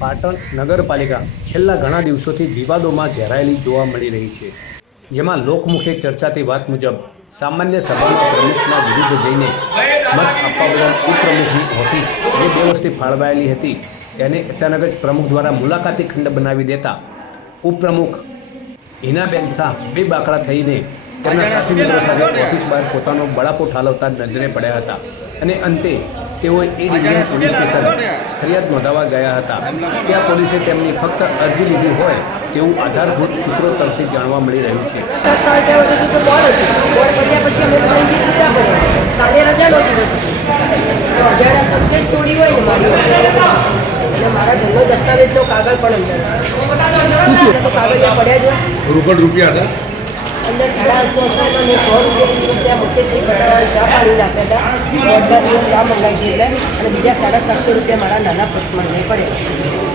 પાટણ નગરપાલિકા છેલ્લા ઘણા દિવસોથી વિવાદોમાં ઘેરાયેલી જોવા મળી રહી છે, જેમાં લોકમુખે ચર્ચાતી વાત મુજબ સામાન્ય સભામાં પ્રમુખના વિરુદ્ધ જઈને મત આપવા બદલ ઉપપ્રમુખની ઓફિસ જે 2 વર્ષથી ફાળવાયેલી હતી તેને અચાનક જ પ્રમુખ દ્વારા મુલાકાતી ખંડ બનાવી દેતા ઉપપ્રમુખ હિનાબેન શાહ બે બાકડા થઈને તેમના સાથી મિત્રો સાથે ઓફિસ બહાર પોતાનો બળાપો ઠાલવતા નજરે પડ્યા હતા અને અંતે તેઓએ એ ડિવિઝન પોલીસ સ્ટેશન ફરિયાદ નોંધાવવા ગયા હતા। ત્યાં પોલીસે તેમની ફક્ત અરજી લીધી હોય તેવું આધારભૂત સૂત્રો તરફથી જાણવા મળી રહ્યું છે। 7 સાલ ત્યાં સુધી તો બોર્ડ પડ્યા પછી અમે ત્રણથી છૂટા પડ્યા, કાલે રજા નહોતી બસ તો અજાણ્યા સબસેટ તોડી હોય ને મારી અને મારા ઘરનો દસ્તાવેજનો કાગળ પણ અંદર તો કાગળિયા પડ્યા જ રોકડ રૂપિયા હતા અંદર 850 મેં 100 રૂપિયા ત્યાં મુકેશભાઈ પટાવાળા ચા પાણી નાખ્યા હતા, 10 દિવસ ચા મંગાવી એટલે અને બીજા 750 રૂપિયા મારા નાના પર્સમાં નહીં પડ્યા।